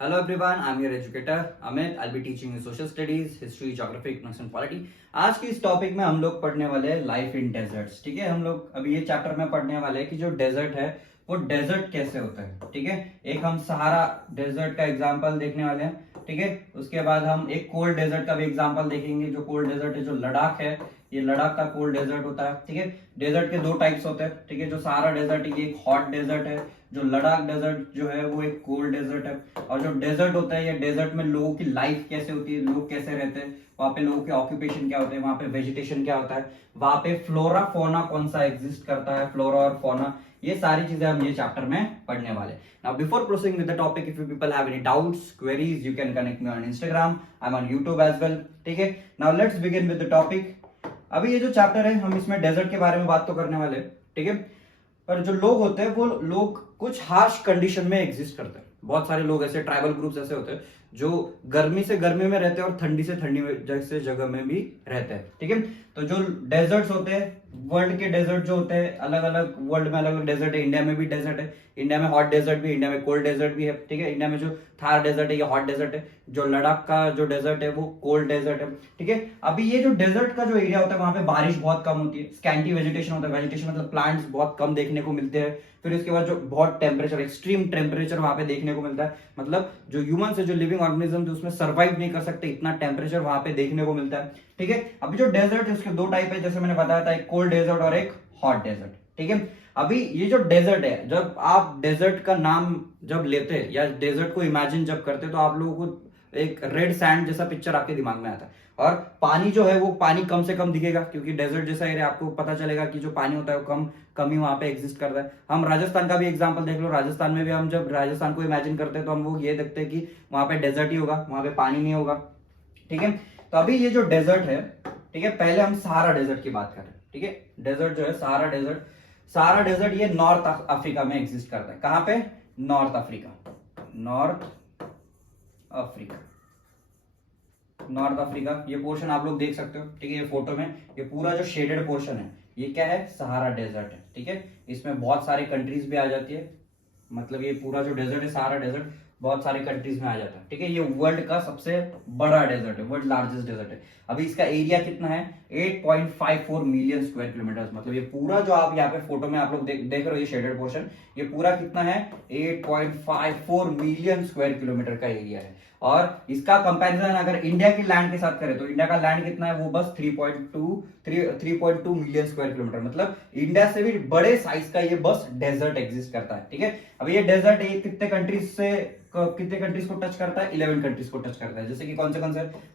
Hello everyone, I'm your educator Amit. I'll be teaching you social studies, history, geography, economics and polity. आज की इस topic में हम लोग पढ़ने वाले हैं लाइफ इन डेजर्ट्स। ठीक है, हम लोग अभी ये चैप्टर में पढ़ने वाले हैं कि जो डेजर्ट है वो डेजर्ट कैसे होता है। ठीक है, एक हम सहारा डेजर्ट का एग्जांपल देखने वाले हैं। ठीक है, उसके बाद हम एक कोल्ड डेजर्ट का भी एग्जांपल देखेंगे। जो कोल्ड डेजर्ट है, जो लद्दाख है, ये लद्दाख का कोल्ड डेजर्ट होता है। ठीक है, डेजर्ट के दो टाइप्स होते हैं। ठीक है, जो सहारा डेजर्ट है ये एक हॉट डेजर्ट है, जो लद्दाख डेजर्ट जो है वो एक कोल्ड डेजर्ट है। और जो डेजर्ट होता है, ये डेजर्ट में लोगों की लाइफ कैसे होती है, लोग कैसे रहते हैं, वहां पे लोगों के ऑक्यूपेशन क्या होते हैं, वहां पे वेजिटेशन क्या होता है, वहां पे फ्लोरा फोना कौन सा एग्जिस्ट करता है, फ्लोरा और फोना, ये सारी चीजें हम ये चैप्टर में पढ़ने वाले। Now before proceeding with the topic, if you people have any doubts, queries, you can connect me on Instagram, I am on YouTube as well. ठीक है, now let's begin with the topic. अभी ये जो chapter है, हम इसमें desert के बारे में बात तो करने वाले हैं। ठीक है, पर जो लोग होते हैं वो लोग कुछ हार्श कंडीशन में एग्जिस्ट करते हैं। बहुत सारे लोग ऐसे ट्राइबल ग्रुप्स ऐसे होते हैं जो गर्मी से गर्मी में रहते हैं और ठंडी से ठंडी जैसे जगह में भी रहते हैं। ठीक है, तो जो डेजर्ट्स होते हैं, वर्ल्ड के डेजर्ट जो होते हैं, अलग अलग वर्ल्ड में अलग अलग डेजर्ट है। इंडिया में भी डेजर्ट है, इंडिया में हॉट डेजर्ट भी, इंडिया में कोल्ड डेजर्ट भी है। ठीक है, इंडिया में जो थार डेजर्ट है ये हॉट डेजर्ट है, जो लद्दाख का जो डेजर्ट है वो कोल्ड डेजर्ट है। ठीक है, अभी ये जो डेजर्ट का जो एरिया होता है वहां पे बारिश बहुत कम होती है, स्कैंटी वेजिटेशन होता है। वेजिटेशन मतलब प्लांट्स बहुत कम देखने को मिलते हैं। फिर इसके बाद जो बहुत टेम्परेचर, एक्सट्रीम टेम्परेचर वहां पे देखने को मिलता है। मतलब जो ह्यूमन है, जो लिविंग ऑर्गेनिज्म जो उसमें सर्वाइव नहीं कर सकते, इतना टेम्परेचर वहां पे देखने को मिलता है। ठीक है, अभी जो डेजर्ट है उसके दो टाइप है, जैसे मैंने बताया था, एक कोल्ड डेजर्ट और एक हॉट डेजर्ट। ठीक है, अभी ये जो डेजर्ट है, जब आप डेजर्ट का नाम जब लेते हैं या डेजर्ट को इमेजिन जब करते हैं, तो आप लोगों को एक रेड सैंड जैसा पिक्चर आपके दिमाग में आता है। और पानी जो है वो पानी कम से कम दिखेगा, क्योंकि डेजर्ट जैसा एरिया, आपको पता चलेगा कि जो पानी होता है वो कम ही वहां पे एग्जिस्ट करता है। हम राजस्थान का भी एग्जांपल देख लो, राजस्थान में भी हम जब राजस्थान को इमेजिन करते हैं तो हम वो ये देखते हैं कि वहां पे डेजर्ट ही होगा, वहां पे पानी नहीं होगा। ठीक है, तो अभी ये जो डेजर्ट है, ठीक है, पहले हम सहारा डेजर्ट की बात करें। ठीक है, डेजर्ट जो है सहारा डेजर्ट ये नॉर्थ अफ्रीका में एग्जिस्ट करता है। कहां पे? North Africa, north Africa. ये पोर्शन आप लोग देख सकते हो। ठीक है, ये फोटो में ये पूरा जो शेडेड पोर्शन है ये क्या है? सहारा डेजर्ट है। ठीक है, इसमें बहुत सारे कंट्रीज भी आ जाती है। मतलब ये पूरा जो डेजर्ट है, सहारा डेजर्ट, बहुत सारे कंट्रीज में आ जाता है। ठीक है, ये वर्ल्ड का सबसे बड़ा डेजर्ट है, वर्ल्ड लार्जेस्ट डेजर्ट है। अभी इसका एरिया कितना है? 8.54 मिलियन स्क्वायर किलोमीटर। मतलब ये पूरा जो आप यहाँ पे फोटो में आप लोग देख रहे हो, ये शेडेड पोर्शन, ये पूरा कितना है? 8.54 मिलियन स्क्वायर किलोमीटर का एरिया है। और इसका कंपैरिजन अगर इंडिया की लैंड के साथ करें तो इंडिया का लैंड कितना है? वो बस 3.2 मिलियन स्क्वायर किलोमीटर। मतलब इंडिया से भी बड़े साइज का ये बस डेजर्ट एग्जिस्ट करता है। ठीक है, अब ये डेजर्ट कितने कंट्रीज को टच करता है? 11 कंट्रीज को टच करता है। जैसे कि कौन से?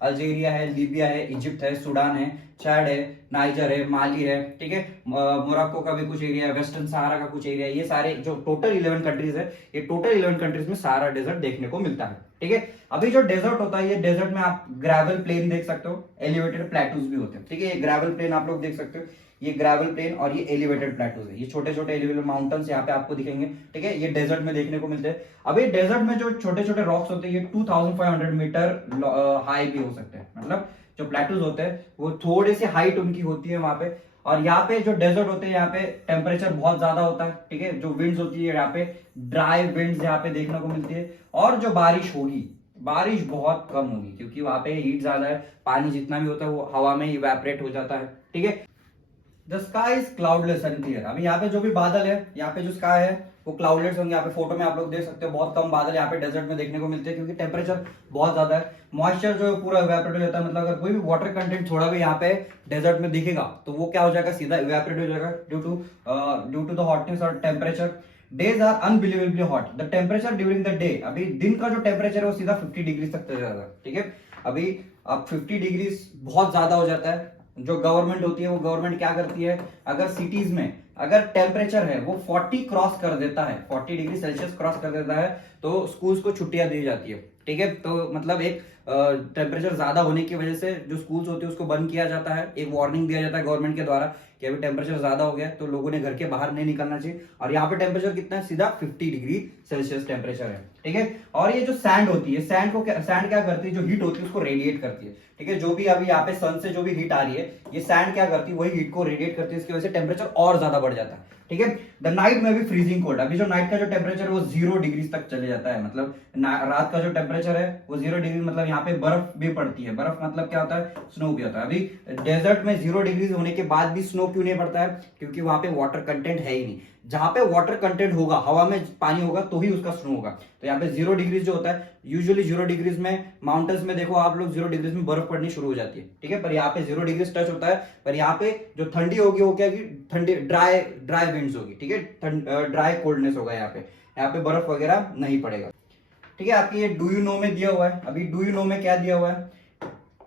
अल्जीरिया है, लीबिया है, इजिप्ट है, सूडान है, चैड है, नाइजर है, माली है। ठीक है, मोरक्को का भी कुछ एरिया है, वेस्टर्न सहारा का कुछ एरिया है। ये सारे जो टोटल 11 कंट्रीज है, ये टोटल 11 कंट्रीज में सहारा डेजर्ट देखने को मिलता है। ठीक है, अभी जो डेजर्ट होता है, ये डेजर्ट में आप ग्रेवल प्लेन देख सकते हो, एलिवेटेड प्लेटूज भी होते हैं। ठीक है, ये ग्रेवल प्लेन आप लोग देख सकते हो, ये ग्रेवल प्लेन और ये एलिवेटेड प्लेटूज है। ये छोटे छोटे एलिवेटेड माउंटेन्स यहाँ पे आपको दिखेंगे। ठीक है, ये डेजर्ट में देखने को मिलते हैं। अभी डेजर्ट में जो छोटे छोटे रॉक्स होते हैं, ये 2500 मीटर हाई भी हो सकते हैं। मतलब जो प्लेटूज होते हैं वो थोड़ी सी हाइट उनकी होती है वहां पे। और यहाँ पे जो डेजर्ट होते हैं, यहाँ पे टेम्परेचर बहुत ज्यादा होता है। ठीक है, जो विंड्स होती है यहाँ पे ड्राई विंड्स यहाँ पे देखने को मिलती है। और जो बारिश होगी, बारिश बहुत कम होगी, क्योंकि वहां पे हीट ज्यादा है, पानी जितना भी होता है वो हवा में इवेपोरेट हो जाता है। ठीक है, the sky is cloudless and clear. अभी यहाँ पे जो भी बादल है, यहाँ पे जो स्काई है वो क्लाउडलेस होंगे। यहाँ पे फोटो में आप लोग देख सकते हो, बहुत कम बादल यहाँ पे डेजर्ट में देखने को मिलते हैं, क्योंकि टेम्परेचर बहुत ज्यादा है। मॉइस्चर जो है पूरा इवेपोरेट हो जाता है। मतलब अगर कोई भी वाटर कंटेंट थोड़ा भी यहाँ पे डेजर्ट में दिखेगा तो वो क्या हो जाएगा? सीधा इवेपोरेट हो जाएगा ड्यू टू द हॉटनेस और temperature. Days are unbelievably hot. The temperature during the day, अभी दिन का जो टेम्परेचर है वो सीधा 50 डिग्री तक चला जाता है। ठीक है, अभी अब 50 डिग्री बहुत ज्यादा हो जाता है। जो गवर्नमेंट होती है वो गवर्नमेंट क्या करती है, अगर सिटीज में अगर टेम्परेचर है वो 40 क्रॉस कर देता है, 40 डिग्री सेल्सियस क्रॉस कर देता है, तो स्कूल्स को छुट्टियां दी जाती है। ठीक है, तो मतलब एक टेम्परेचर ज्यादा होने की वजह से जो स्कूल्स होते हैं उसको बंद किया जाता है। एक वार्निंग दिया जाता है गवर्नमेंट के द्वारा कि अभी टेम्परेचर ज्यादा हो गया तो लोगों ने घर के बाहर नहीं निकलना चाहिए। और यहाँ पे टेम्परेचर कितना है? सीधा 50 डिग्री सेल्सियस टेम्परेचर है। ठीक है, और ये जो सैंड होती है, सैंड क्या करती है? जो हीट होती है उसको रेडिएट करती है। ठीक है, जो भी अभी यहाँ पे सन से जो भी हीट आ रही है, ये सैंड क्या करती है? वही हीट को रेडिएट करती है, इसकी वजह से टेम्परेचर और ज्यादा बढ़ जाता है। ठीक है। द नाइट में भी फ्रीजिंग कोल्ड, अभी जो नाइट का जो टेम्परेचर है वो 0 डिग्री तक चले जाता है, मतलब रात का जो टेम्परेचर है वो 0 डिग्री, मतलब यहाँ पे बर्फ भी पड़ती है। बर्फ मतलब क्या होता है, स्नो भी होता है। अभी डेजर्ट में 0 डिग्री होने के बाद भी स्नो क्यों नहीं पड़ता है, क्योंकि वहां पे वाटर कंटेंट है ही नहीं। जहां पे वाटर कंटेंट होगा, हवा में पानी होगा तो ही उसका स्नो होगा। तो यहाँ पे 0 डिग्री जो होता है, यूजुअली 0 डिग्रीज में माउंटेन्स में देखो आप लोग 0 डिग्रीज में बर्फ पड़नी शुरू हो जाती है, ठीक है। पर यहाँ पे 0 डिग्री टच होता है, पर यहाँ पे जो ठंडी होगी वो क्या होगी, ठंडी ड्राई ड्राई विंड्स होगी, ठीक है, ड्राई कोल्डनेस होगा। यहाँ पे बर्फ वगैरह नहीं पड़ेगा, ठीक है। आपके ये डू यू नो में दिया हुआ है। अभी डू यू नो में क्या दिया हुआ है,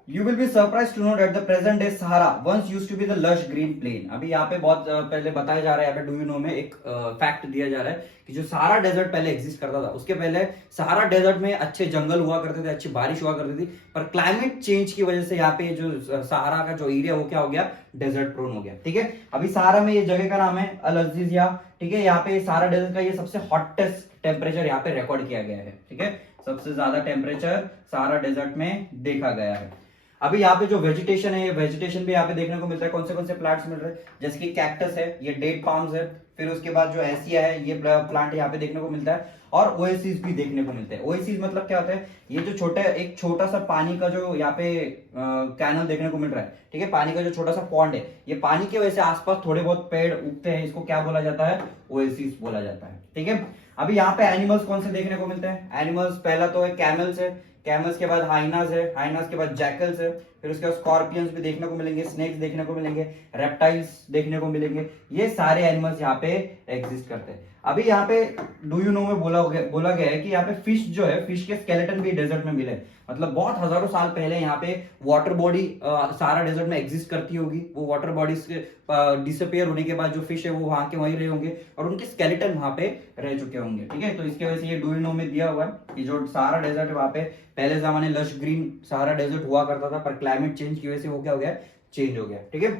You will be surprised to know that the present day Sahara once used to be the lush green plain। अभी यहाँ पे बहुत पहले बताया जा रहा है, यहाँ पे डू यू नो में एक फैक्ट दिया जा रहा है कि जो सहारा डेजर्ट पहले एग्जिस्ट करता था, उसके पहले सहारा डेजर्ट में अच्छे जंगल हुआ करते थे, अच्छी बारिश हुआ करती थी, पर क्लाइमेट चेंज की वजह से यहाँ पे जो सहारा का जो एरिया वो क्या हो गया, डेजर्ट प्रोन हो गया, ठीक है। अभी सहारा में ये जगह का नाम है अल अजीजिया, ठीक है। यहाँ पे सहारा डेजर्ट का ये सबसे हॉटेस्ट टेम्परेचर यहाँ पे रिकॉर्ड किया गया है, ठीक है। सबसे ज्यादा टेम्परेचर सहारा डेजर्ट में देखा गया है। अभी यहाँ पे जो वेजिटेशन है, ये वेजिटेशन भी यहाँ पे देखने को मिलता है। कौन से प्लांट्स मिल रहे हैं, जैसे कि कैक्टस है, ये डेट पाम्स है, फिर उसके बाद जो एसिया है, ये प्लांट यहाँ पे देखने को मिलता है, और ओएसिस भी देखने को मिलते हैं। ओएसिस मतलब क्या होता है, ये जो एक छोटा सा पानी का जो यहाँ पे कैनल देखने को मिल रहा है, ठीक है, पानी का जो छोटा सा पॉन्ड है, ये पानी के वजह से आसपास थोड़े बहुत पेड़ उगते हैं, इसको क्या बोला जाता है, ओएसिस बोला जाता है, ठीक है। अभी यहाँ पे एनिमल्स कौन से देखने को मिलते हैं, एनिमल्स पहला तो है कैमल्स है, कैमल्स के बाद हाइनास है, हाइनास के बाद जैकल्स है, फिर उसके बाद स्कॉर्पियंस भी देखने को मिलेंगे, स्नेक्स देखने को मिलेंगे, रेप्टाइल्स देखने को मिलेंगे। ये सारे एनिमल्स यहाँ पे एग्जिस्ट करते हैं। अभी यहाँ पे डू यू नो में बोला गया है कि यहाँ पे फिश जो है, फिश के स्केलेटन भी डेजर्ट में मिले, मतलब बहुत हजारों साल पहले यहाँ पे वाटर बॉडी सारा डेजर्ट में एग्जिस्ट करती होगी। वो वाटर बॉडीज के डिसअपियर होने के बाद जो फिश है वो वहां के वहीं रहे होंगे और उनके स्केलेटन वहां पे रह चुके होंगे, ठीक है। तो इसके वजह से ये डू यू नो में दिया हुआ है कि जो सहारा डेजर्ट है वहां पे पहले जमाने लश ग्रीन सहारा डेजर्ट हुआ करता था, पर क्लाइमेट चेंज की वजह से वो क्या हो गया, चेंज हो गया, ठीक है।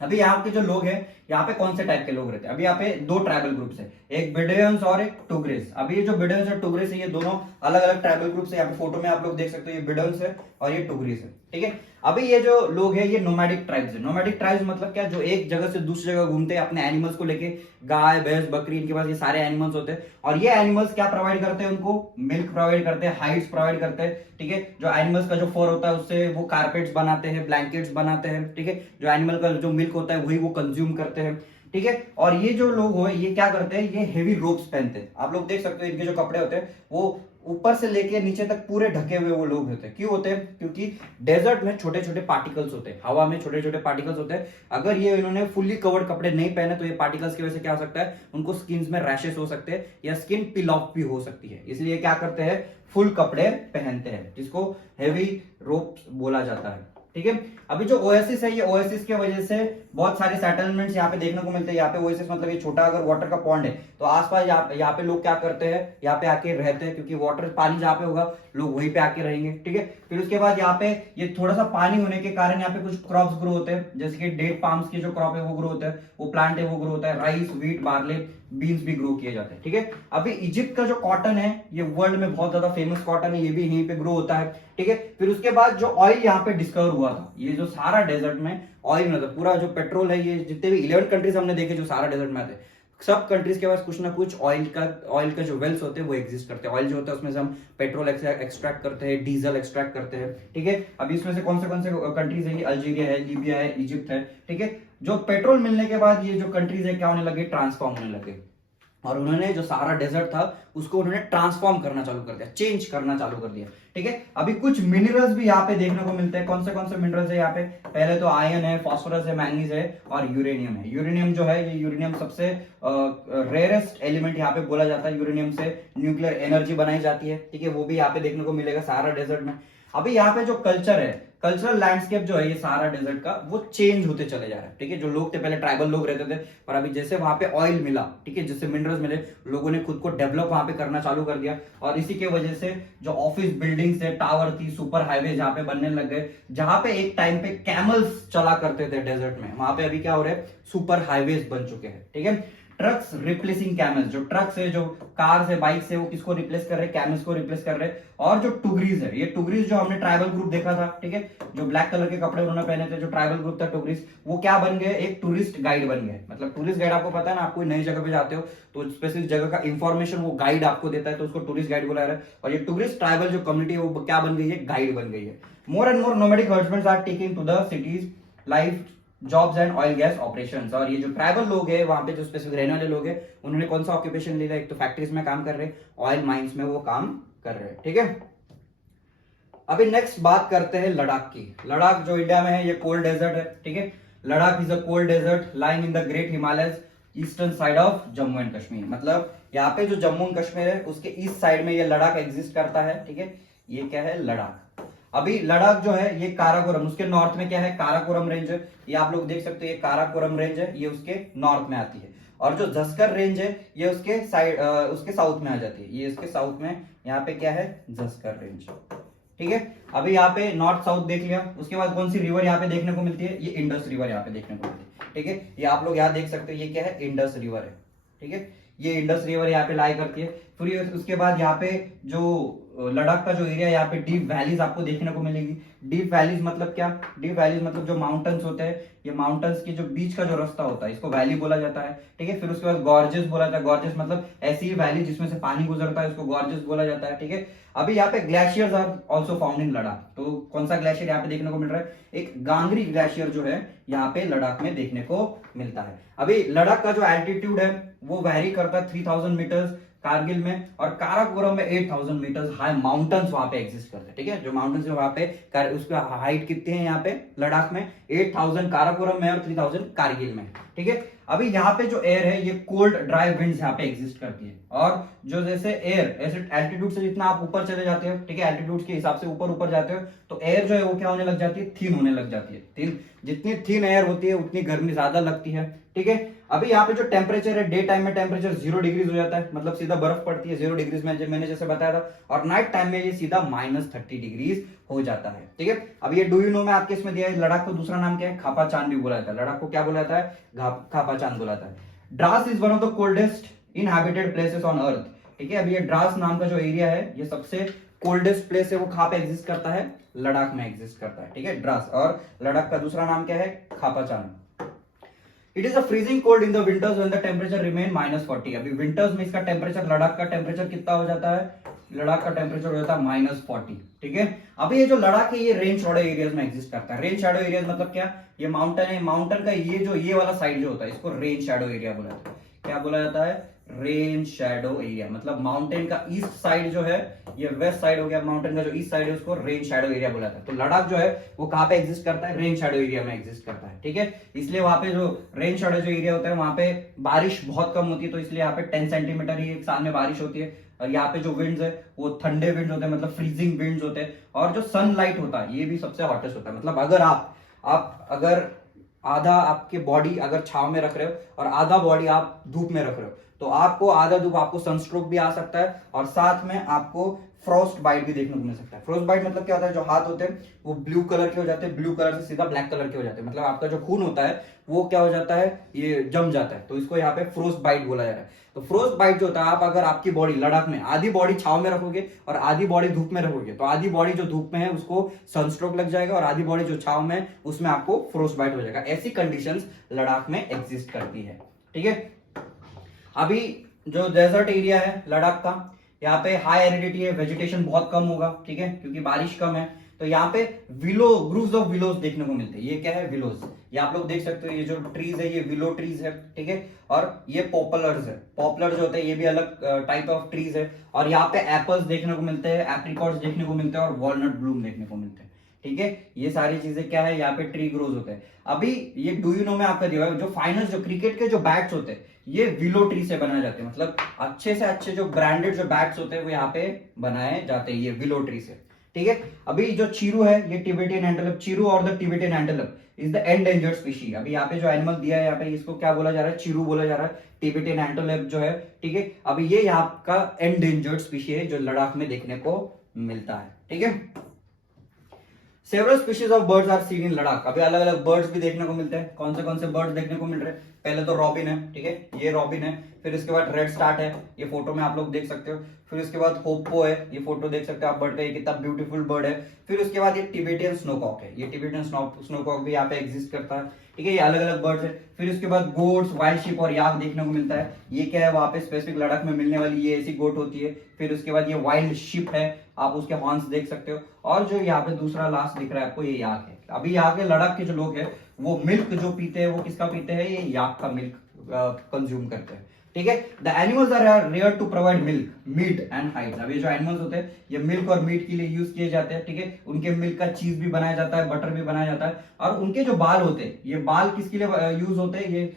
अभी यहाँ के जो लोग हैं, यहाँ पे कौन से टाइप के लोग रहते हैं, अभी यहाँ पे दो ट्राइबल ग्रुप्स है, एक बिडेयंस और एक टुग्रेस। अभी ये जो बिडेयंस और टुग्रेस है, ये दोनों अलग अलग ट्राइबल ग्रुप्स है। यहाँ पे फोटो में आप लोग देख सकते हो, ये बिडेयंस है और ये टुग्रेस है, ठीक है। अभी ये जो लोग हैं ये नोमैडिक ट्राइब्स है। नोमैडिक ट्राइब्स मतलब क्या, जो एक जगह से दूसरी जगह घूमते हैं अपने एनिमल्स को लेके, गाय भैंस बकरी, इनके पास ये सारे एनिमल्स होते हैं। और ये एनिमल्स क्या प्रोवाइड करते हैं, उनको मिल्क प्रोवाइड करते हैं, हाइड्स प्रोवाइड करते हैं, ठीक है। जो एनिमल्स का जो फर होता है उससे वो कारपेट्स बनाते हैं, ब्लैंकेट्स बनाते हैं, ठीक है। जो एनिमल का जो मिल्क होता है वही वो कंज्यूम करते हैं, ठीक है। और ये जो लोग हो ये क्या करते हैं, ये हेवी रोप्स पहनते हैं। आप लोग देख सकते हो इनके जो कपड़े होते हैं वो ऊपर से लेके नीचे तक पूरे ढके हुए वो लोग होते हैं। क्यों होते हैं, क्योंकि डेजर्ट में छोटे छोटे पार्टिकल्स होते हैं, हवा में छोटे छोटे पार्टिकल्स होते हैं। अगर ये इन्होंने फुल्ली कवर्ड कपड़े नहीं पहने तो ये पार्टिकल्स की वजह से क्या हो सकता है, उनको स्किन में रैशेस हो सकते हैं या स्किन पिल ऑफ भी हो सकती है। इसलिए क्या करते हैं, फुल कपड़े पहनते हैं, जिसको हेवी रोप्स बोला जाता है, ठीक है। अभी जो ओएसिस है, ये ओएसिस के वजह से बहुत सारे सेटलमेंट्स यहाँ पे देखने को मिलते हैं। यहाँ पे ओएसिस मतलब ये छोटा अगर वाटर का पॉन्ड है तो आसपास यहाँ पे लोग क्या करते हैं, यहाँ पे आके रहते हैं, क्योंकि वाटर पानी जहाँ पे होगा लोग वहीं पे आके रहेंगे, ठीक है। फिर उसके बाद यहाँ पे ये थोड़ा सा पानी होने के कारण यहाँ पे कुछ क्रॉप्स ग्रो होते हैं, जैसे कि डेट पाम्स की जो क्रॉप है वो ग्रो होता है, वो प्लांट है वो ग्रो होता है, राइस व्हीट बार्ले बीन्स भी ग्रो किए जाते हैं, ठीक है। अभी इजिप्ट का जो कॉटन है ये वर्ल्ड में बहुत ज्यादा फेमस कॉटन है, ये भी यहीं पे ग्रो होता है, ठीक है। फिर उसके बाद जो ऑयल यहाँ पे डिस्कवर हुआ था, ये जो सारा डेजर्ट में ऑयल मतलब पूरा जो पेट्रोल है, ये जितने भी 11 कंट्रीज हमने देखे जो सारा डेजर्ट में आते हैं, सब कंट्रीज के पास कुछ ना कुछ ऑयल का जो वेल्स होते हैं वो एग्जिस्ट करते हैं। ऑयल जो होता है उसमें से हम पेट्रोल एक्सट्रैक्ट करते हैं, डीजल एक्सट्रैक्ट करते हैं, ठीक है। अभी इसमें से कौन से कंट्रीज है, अल्जीरिया है, लीबिया है, इजिप्ट है, ठीक है। जो पेट्रोल मिलने के बाद ये जो कंट्रीज है क्या होने लगे, ट्रांसफॉर्म होने लगे, और उन्होंने जो सारा डेजर्ट था उसको उन्होंने ट्रांसफॉर्म करना चालू कर दिया, चेंज करना चालू कर दिया, ठीक है। अभी कुछ मिनरल्स भी यहाँ पे देखने को मिलते हैं। कौन से मिनरल्स है यहाँ पे, पहले तो आयरन है, फास्फोरस है, मैंगनीज है और यूरेनियम है। यूरेनियम जो है, ये यूरेनियम सबसे रेयरेस्ट एलिमेंट यहाँ पे बोला जाता है। यूरेनियम से न्यूक्लियर एनर्जी बनाई जाती है, ठीक है, वो भी यहाँ पे देखने को मिलेगा सारा डेजर्ट में। अभी यहाँ पे जो कल्चर है, कल्चरल लैंडस्केप जो है ये सारा डेजर्ट का, वो चेंज होते चले जा रहा है, ठीक है। जो लोग थे पहले ट्राइबल लोग रहते थे, पर अभी जैसे वहां पे ऑयल मिला, ठीक है, जिससे मिनरल्स मिले, लोगों ने खुद को डेवलप वहां पे करना चालू कर दिया। और इसी के वजह से जो ऑफिस बिल्डिंग्स है, टावर थी, सुपर हाईवे जहां पे बनने लग गए, जहां पे एक टाइम पे कैमल्स चला करते थे डेजर्ट में, वहां पे अभी क्या हो रहा है, सुपर हाईवेज बन चुके हैं, ठीक है। ट्रक्स रिप्लेसिंग कैमल्स, जो ट्रक्स है, जो कार है, बाइक से, वो किसको रिप्लेस कर रहे हैं, कैमल्स को रिप्लेस कर रहे हैं। और जो टुगरीज है, ये टुगरीज जो हमने ट्राइबल ग्रुप देखा था, ठीक है, जो ब्लैक कलर के कपड़े उन्होंने पहने थे, जो ट्राइबल ग्रुप था टुगरीज, वो क्या बन गए, एक टूरिस्ट गाइड बन गए। मतलब टूरिस्ट गाइड आपको पता है ना, आप कोई नई जगह पे जाते हो तो स्पेसिफिक जगह का इंफॉर्मेशन वो गाइड आपको देता है, तो उसको टूरिस्ट गाइड बुला रहा है। और ये टूरिस्ट ट्राइबल जो कम्युनिटी है वो क्या बन गई है, गाइड बन गई है। More and more nomadic herdsmen are taking to the cities life jobs and oil gas operations. और ये जो ट्राइबल लोग हैं, वहां पे जो स्पेसिफिक रहने वाले लोग हैं, उन्होंने कौन सा ऑक्यूपेशन लिया, एक तो फैक्ट्रीज में काम कर रहे हैं, ऑयल माइंस में वो काम कर रहे हैं, ठीक है। अभी नेक्स्ट बात करते हैं लद्दाख की। लद्दाख जो इंडिया में है, ये कोल्ड डेजर्ट है, ठीक है। Ladakh is a cold desert lying in the Great Himalayas eastern side of Jammu and Kashmir. मतलब यहाँ पे जो जम्मू एंड कश्मीर है उसके ईस्ट साइड में ये लद्दाख एग्जिस्ट करता है, ठीक है। ये क्या है, लद्दाख। अभी लद्दाख जो है ये काराकोरम, उसके नॉर्थ में क्या है, काराकोरम रेंज है। ये आप लोग देख सकते हो, ये काराकोरम रेंज है, ये उसके नॉर्थ में आती है। और जो जस्कर रेंज है ये उसके साइड उसके साउथ में आ जाती है। ये इसके साउथ में, यहाँ पे क्या है, जस्कर रेंज, ठीक है। अभी यहाँ पे नॉर्थ साउथ देख लिया। उसके बाद कौन सी रिवर यहाँ पे देखने को मिलती है, ये इंडस रिवर यहाँ पे देखने को मिलती है, ठीक है। ये आप लोग यहाँ देख सकते हो, ये क्या है, इंडस रिवर है, ठीक है। ये इंडस रिवर यहाँ पे लाई करती है। फिर उसके बाद यहाँ पे जो लद्दाख का जो एरिया, यहाँ पे डीप वैलीज आपको देखने को मिलेगी। डीप वैलीज मतलब क्या, डीप वैलीज मतलब जो माउंटेन्स होते हैं, ये माउंटेन्स के जो बीच का जो रास्ता होता है, इसको वैली बोला जाता है, ठीक है। फिर उसके बाद गॉर्जेस बोला जाता है। गॉर्जेस मतलब ऐसी ही वैली जिसमें से पानी गुजरता है, उसको गॉर्जेस बोला जाता है, ठीक है। अभी यहाँ पे glaciers are also found in Ladakh. तो कौन सा ग्लेशियर यहाँ पे देखने को मिल रहा है, एक गांगरी ग्लेशियर जो है यहाँ पे लद्दाख में देखने को मिलता है। अभी लद्दाख का जो एल्टीट्यूड है वो वैरी करता है 3000 मीटर्स कारगिल में, और काराकोरम में 8000 मीटर्स हाई माउंटेन्स वहां पे एग्जिस्ट करते हैं, ठीक है। जो माउंटेन्स है वहां पे, उसका हाइट कितने हैं यहाँ पे लद्दाख में, 8000 काराकोरम में और 3000 कारगिल में, ठीक है। अभी यहाँ पे जो एयर है ये कोल्ड ड्राई विंड्स यहाँ पे एग्जिस्ट करती है। और जो जैसे एयर, ऐसे एल्टीट्यूड से जितना आप ऊपर चले जाते हो, ठीक है, एल्टीट्यूड के हिसाब से ऊपर ऊपर जाते हो, तो एयर जो है वो क्या होने लग जाती है, थिन होने लग जाती है। थिन, जितनी थिन एयर होती है उतनी गर्मी ज्यादा लगती है, ठीक है। अभी यहाँ पे जो टेम्परेचर है, डे टाइम में टेम्परेचर 0 डिग्रीज हो जाता है, मतलब सीधा बर्फ पड़ती है 0 डिग्रीज में, मैंने जैसे बताया था। और नाइट टाइम में ये सीधा -30 डिग्रीज हो जाता है, ठीक है। अब ये डू यू नो में आपके इसमें दिया है, लद्दाख को दूसरा नाम क्या है, खापाचान भी बोला जाता है। लद्दाख को क्या बोला जाता है, खापाचान बोला जाता है। Dras is one of the coldest inhabited places on earth, ठीक है। अभी ये द्रास नाम का जो एरिया है, ये सबसे कोल्डेस्ट प्लेस है, वो कहां पे एग्जिस्ट करता है, लद्दाख में एग्जिस्ट करता है, ठीक है, द्रास। और लद्दाख का दूसरा नाम क्या है, खापाचान। It is a freezing cold in the winters when the temperature remain -40। अभी विंटर्स में इसका टेम्परेचर, लद्दाख का टेम्परेचर कितना हो जाता है, लद्दाख का टेम्परेचर हो जाता है -40, ठीक है। अभी ये जो लद्दाख है ये रेन शैडो एरियाज में एग्जिस्ट करता है। रेन शैडो एरियाज मतलब क्या, ये माउंटेन है, माउंटेन का ये वाला साइड जो होता है, इसको रेन शैडो एरिया बोला जाता है। क्या बोला जाता है, रेन शैडो एरिया। मतलब माउंटेन का ईस्ट साइड जो है, ये वेस्ट साइड हो गया, माउंटेन का जो ईस्ट साइड है उसको रेन शैडो एरिया बोला जाता है। तो लद्दाख जो है वो कहां पे एग्जिस्ट करता है, रेन शैडो एरिया में एग्जिस्ट करता है, ठीक है। इसलिए वहां पे जो रेन शैडो जो एरिया होता है वहां पे बारिश बहुत कम होती है, तो इसलिए यहाँ पे 10 सेंटीमीटर ही एक साल में बारिश होती है। और यहाँ पे जो विंड्स है वो ठंडे विंड्स होते हैं, मतलब फ्रीजिंग विंड्स होते हैं। और जो सनलाइट होता है ये भी सबसे हॉटेस्ट होता है। मतलब अगर आप अगर आधा आपके बॉडी अगर छाव में रख रहे हो और आधा बॉडी आप धूप में रख रहे हो, तो आपको आधा धूप, आपको सनस्ट्रोक भी आ सकता है, और साथ में आपको फ्रॉस्ट बाइट भी देखने को मिल सकता है। फ्रॉस्ट बाइट मतलब क्या होता है, जो हाथ होते हैं वो ब्लू कलर के हो जाते हैं, ब्लू कलर से सीधा ब्लैक कलर के हो जाते हैं। मतलब आपका जो खून होता है वो क्या हो जाता है, ये जम जाता है, तो इसको यहाँ पे फ्रोस्ट बाइट बोला जा रहा है। तो फ्रोस्ट बाइट जो होता है, आप अगर आपकी बॉडी लद्दाख में आधी बॉडी छाव में रखोगे और आधी बॉडी धूप में रखोगे, तो आधी बॉडी जो धूप में है उसको सनस्ट्रोक लग जाएगा, और आधी बॉडी जो छाव में है उसमें आपको फ्रोस्ट बाइट हो जाएगा। ऐसी कंडीशंस लद्दाख में एग्जिस्ट करती है, ठीक है। अभी जो डेजर्ट एरिया है लद्दाख का, यहाँ पे हाई एरिडिटी है, वेजिटेशन बहुत कम होगा, ठीक है, क्योंकि बारिश कम है। तो यहाँ पे विलो, ग्रूव्स ऑफ विलोज देखने को मिलते हैं। ये क्या है, विलोज। ये आप लोग देख सकते हो, ये जो ट्रीज है ये विलो ट्रीज है, ठीक है। और ये पॉपुलर्स है, पॉपुलर जो होते हैं ये भी अलग टाइप ऑफ ट्रीज है। और यहाँ पे एप्पल्स देखने को मिलते हैं, एप्रिकॉट्स देखने को मिलते हैं, और वॉलनट ब्लूम देखने को मिलते हैं, ठीक है। ये सारी चीजें क्या है, यहाँ पे ट्री ग्रोज होते हैं। अभी ये डू यू नो में आपका दिया है, जो फाइनल जो क्रिकेट के जो बैट्स होते हैं ये विलो ट्री से बनाए जाते हैं। मतलब अच्छे से अच्छे जो ब्रांडेड जो बैट्स होते हैं वो यहाँ पे बनाए जाते हैं ये विलो ट्री से, ठीक है। अभी जो चीरू है, ये टिबेटियन एंटेलोप, चीरू और the Tibetan antelope is the endangered species. अभी यहाँ पे जो एनिमल दिया है, यहाँ पे इसको क्या बोला जा रहा है, चीरू बोला जा रहा है, टिबेटियन एंटेलोप जो है, ठीक है। अभी ये यहाँ का एंडेंजर्ड स्पीशीज है जो लद्दाख में देखने को मिलता है, ठीक है। Several species of birds are seen in Ladakh. अभी अलग अलग बर्ड्स भी देखने को मिलते हैं। कौन से बर्ड्स देखने को मिल रहे हैं? पहले तो रॉबिन है, ठीक है, ये रॉबिन है। फिर इसके बाद रेड स्टार्ट है, ये फोटो में आप लोग देख सकते हो। फिर उसके बाद होप्पो है, ये फोटो देख सकते हो आप बर्ड का, ये कितना ब्यूटीफुल बर्ड है। फिर उसके बाद ये टिबेटियन स्नोकॉक है, ये टिबेटियन स्नोकॉक भी यहाँ पे एग्जिस्ट करता है, ठीक है, ये अलग अलग बर्ड्स है। फिर उसके बाद गोट्स, वाइल्ड शीप और याक देखने को मिलता है। ये क्या है? वहां पे स्पेसिफिक लद्दाख में मिलने वाली ये ऐसी गोट होती है। फिर उसके बाद ये वाइल्ड शीप है, आप उसके हॉर्न्स देख सकते हो। और जो यहाँ पे दूसरा लास्ट दिख रहा है आपको, ये याक है। अभी यहाँ के लद्दाख के जो लोग हैं वो मिल्क जो पीते हैं वो किसका पीते हैं? ये याक का मिल्क कंज्यूम करते हैं, ठीक है। The animals are rare to provide milk, meat and hides. अब ये जो एनिमल्स होते हैं ये मिल्क और मीट के लिए यूज किए जाते हैं, ठीक है। उनके मिल्क का चीज भी बनाया जाता है, बटर भी बनाया जाता है। और उनके जो बाल होते हैं, ये बाल किसके लिए यूज होते हैं? ये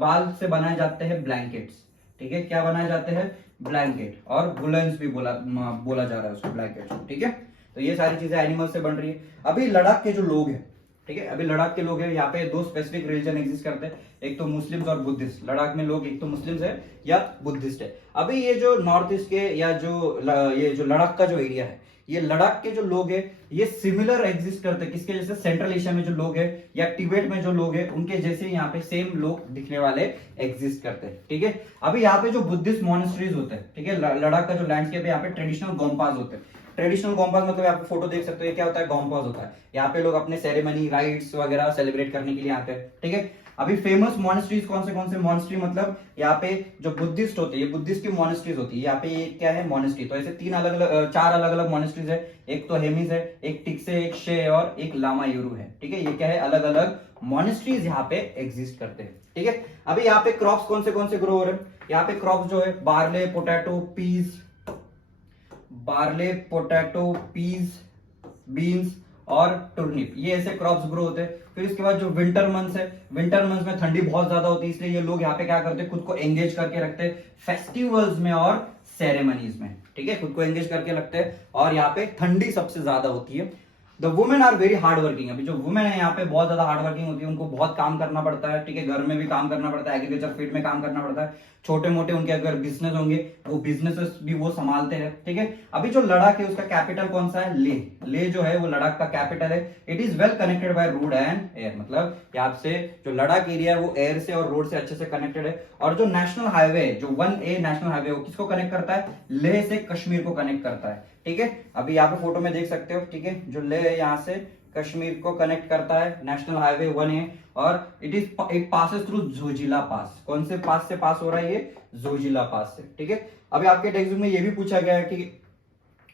बाल से बनाए जाते हैं ब्लैंकेट्स, ठीक है। क्या बनाए जाते हैं? ब्लैंकेट, और वुलन्स भी बोला जा रहा है उसको, ब्लैंकेट, ठीक है। तो ये सारी चीजें एनिमल से बन रही है। अभी लद्दाख के जो लोग हैं, ठीक है, अभी लद्दाख के लोग हैं, यहाँ पे दो स्पेसिफिक रिलीजन एग्जिस्ट करते हैं, एक तो मुस्लिम्स और बुद्धिस्ट। लद्दाख में लोग एक तो मुस्लिम्स है या बुद्धिस्ट है। अभी ये जो नॉर्थ ईस्ट के या ये जो लद्दाख का जो एरिया है, ये लद्दाख के जो लोग हैं ये सिमिलर एग्जिस्ट करते हैं किसके जैसे? सेंट्रल एशिया में जो लोग हैं या तिब्बत में जो लोग हैं उनके जैसे यहाँ पे सेम लोग दिखने वाले एग्जिस्ट करते हैं, ठीक है। अभी यहाँ पे जो बुद्धिस्ट मॉनेस्ट्रीज होते हैं, ठीक है, लद्दाख का जो लैंडस्केप है यहाँ पे ट्रेडिशनल गोम्पास होते हैं। ट्रेडिशनल गोम्पास मतलब आप फोटो देख सकते हो, ये क्या होता है? गोम्पास होता है। यहाँ पे लोग अपने सेरेमनी, राइट्स वगैरह सेलिब्रेट करने के लिए आते हैं, ठीक है। अभी फेमस मॉनेस्ट्रीज कौन से मॉनेस्ट्री? मतलब यहाँ पे जो बुद्धिस्ट होते हैं, ये बुद्धिस्ट की मॉनेस्ट्रीज होती है। यहाँ पे ये क्या है? मॉनेस्ट्री। तो ऐसे चार अलग अलग मॉनेस्ट्रीज है। एक तो हेमिस है, एक टिक्से, एक शे और एक लामा यूरू है, ठीक है। ये क्या है? अलग अलग मॉनेस्ट्रीज यहाँ पे एग्जिस्ट करते हैं, ठीक है। अभी यहाँ पे क्रॉप्स कौन से ग्रो हो रहे हैं? यहाँ पे क्रॉप्स जो है बार्ले, पोटैटो, पीस, बीन्स और टुर्निप, ये ऐसे क्रॉप्स ग्रो होते हैं। फिर इसके बाद जो विंटर मंथ्स है, विंटर मंथ्स में ठंडी बहुत ज्यादा होती है, इसलिए ये लोग यहाँ पे क्या करते हैं? खुद को एंगेज करके रखते हैं फेस्टिवल्स में और सेरेमनीज में, ठीक है, खुद को एंगेज करके रखते हैं। और यहाँ पे ठंडी सबसे ज्यादा होती है। The women are very hard working. अभी जो वुमेन है यहाँ पे बहुत ज्यादा हार्ड वर्किंग होती है, उनको बहुत काम करना पड़ता है, ठीक है। घर में भी काम करना पड़ता है, एग्रीकल्चर फील्ड में काम करना पड़ता है, छोटे मोटे उनके अगर बिजनेस होंगे वो बिजनेसेस भी वो संभालते हैं, ठीक है। अभी जो लद्दाख है उसका कैपिटल कौन सा है? ले जो है वो लद्दाख का कैपिटल है। It is well connected by road and air, मतलब यहाँ से जो लद्दाख एरिया है वो एयर से और रोड से अच्छे से कनेक्टेड है। और जो नेशनल हाईवे है, जो 1A नेशनल हाईवे, वो किसको कनेक्ट करता है? लेह से कश्मीर को कनेक्ट करता है, ठीक है। अभी यहाँ पे फोटो में देख सकते हो, ठीक है, जो लेह है यहाँ से कश्मीर को कनेक्ट करता है नेशनल हाईवे 1A। और इट पासेस थ्रू जोजिला पास। कौन से पास से पास हो रहा है? ये जोजिला पास से, ठीक है। अभी आपके टेक्स्ट में ये भी पूछा गया है कि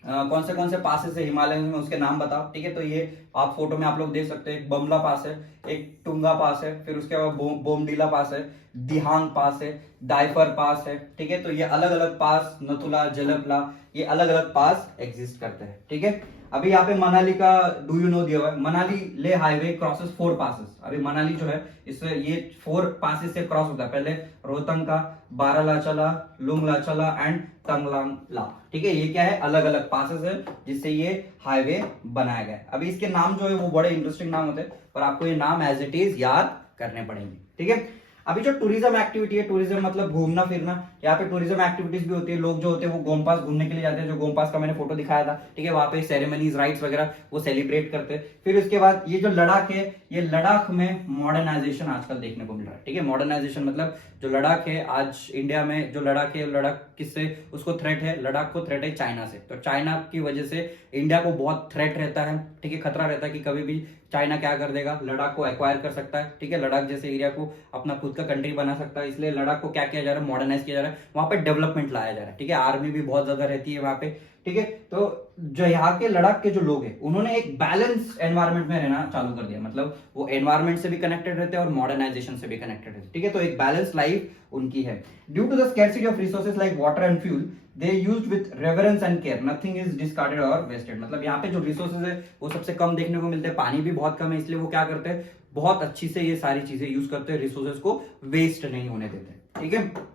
कौन से पासेस है हिमालय में, उसके नाम बताओ, ठीक है। तो ये आप फोटो में आप लोग देख सकते हैं, एक बमला पास है, एक टुंगा पास है, फिर उसके बाद बोमडीला पास है, दिहांग पास है, दाइफर पास है, ठीक है। तो ये अलग अलग पास, नथुला, जलपला, ये अलग अलग पास एग्जिस्ट करते हैं, ठीक है। अभी यहाँ पे मनाली का डू यू नो दिया हुआ है, मनाली ले हाईवे क्रॉसेस 4 पासेस। अभी मनाली जो है इससे ये 4 पासेस से क्रॉस होता है। पहले रोहतंग का, बारालाचला, लुंगलाचला एंड तंगलांगला, ठीक है। ये क्या है? अलग अलग पासेस है जिससे ये हाईवे बनाया गया है। अभी इसके नाम जो है वो बड़े इंटरेस्टिंग नाम होते हैं, पर आपको ये नाम एज इट इज याद करने पड़ेंगे, ठीक है। अभी जो टूरिज्म एक्टिविटी है, टूरिज्म मतलब घूमना फिरना, यहाँ पे टूरिज्म एक्टिविटीज भी होती है। लोग जो होते हैं वो गोम्पास घूमने के लिए जाते हैं, जो गोम्पास का मैंने फोटो दिखाया था, ठीक है। वहां पे सेरेमनीज, राइट्स वगैरह वो सेलिब्रेट करते हैं। फिर उसके बाद ये जो लद्दाख है, ये लद्दाख में मॉडर्नाइजेशन आजकल देखने को मिल रहा है, ठीक है। मॉडर्नाइजेशन मतलब जो लद्दाख है आज इंडिया में, जो लद्दाख है, लद्दाख किससे उसको थ्रेट है? लद्दाख को थ्रेट है चाइना से। तो चाइना की वजह से इंडिया को बहुत थ्रेट रहता है, ठीक है, खतरा रहता है कि कभी भी चाइना क्या कर देगा? लद्दाख को एक्वायर कर सकता है, ठीक है। लद्दाख जैसे एरिया को अपना खुद का कंट्री बना सकता है। इसलिए लद्दाख को क्या किया जा रहा है? मॉडर्नाइज किया जा रहा है, वहां पे डेवलपमेंट लाया जा रहा है, ठीक है। आर्मी भी बहुत ज्यादा रहती है वहां पे, ठीक है। तो जो यहाँ के लद्दाख के जो लोग हैं उन्होंने एक बैलेंस एनवायरमेंट में रहना चालू कर दिया, मतलब वो एनवायरमेंट से भी कनेक्टेड रहते हैं और मॉडर्नाइजेशन से भी कनेक्टेड रहते हैं, ठीक है। तो एक बैलेंस लाइफ उनकी है। Due to the scarcity of resources like water and fuel, they used with reverence and care, nothing is discarded और वेस्टेड। मतलब यहाँ पे जो रिसोर्सेज है वो सबसे कम देखने को मिलते हैं, पानी भी बहुत कम है, इसलिए वो क्या करते हैं? बहुत अच्छी से ये सारी चीजें यूज करते हैं, रिसोर्सेज को वेस्ट नहीं होने देते, ठीक है।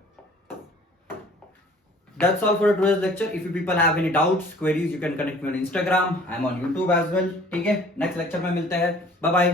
That's all for today's lecture. If you people have any doubts, queries, you can connect me on Instagram. I'm on YouTube as well. ठीक है, नेक्स्ट लेक्चर में मिलते हैं. Bye bye.